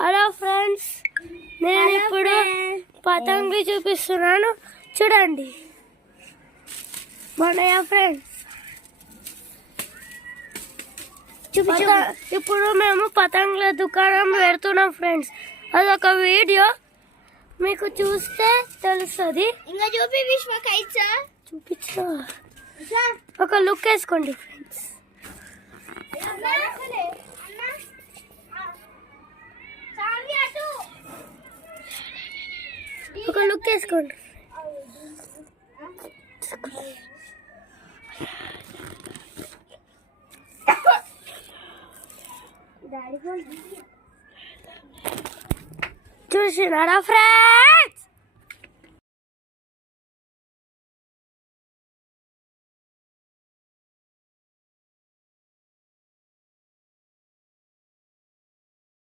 Hello friends, నేను ఇప్పుడు పతంగి చూపిస్తున్నాను చూడండి. బాగున్నాయా ఫ్రెండ్స్? ఇప్పుడు మేము పతంగుల దుకాణం పెడుతున్నాం ఫ్రెండ్స్. అదొక వీడియో మీకు చూస్తే తెలుస్తుంది. ఇంకా చూపి విశ్వకైట్స్ చూపించా, ఒక లుక్ వేసుకోండి ఫ్రెండ్స్. ఒక లుక్ వేసుకోండి. చూసినారా ఫ్రెండ్స్?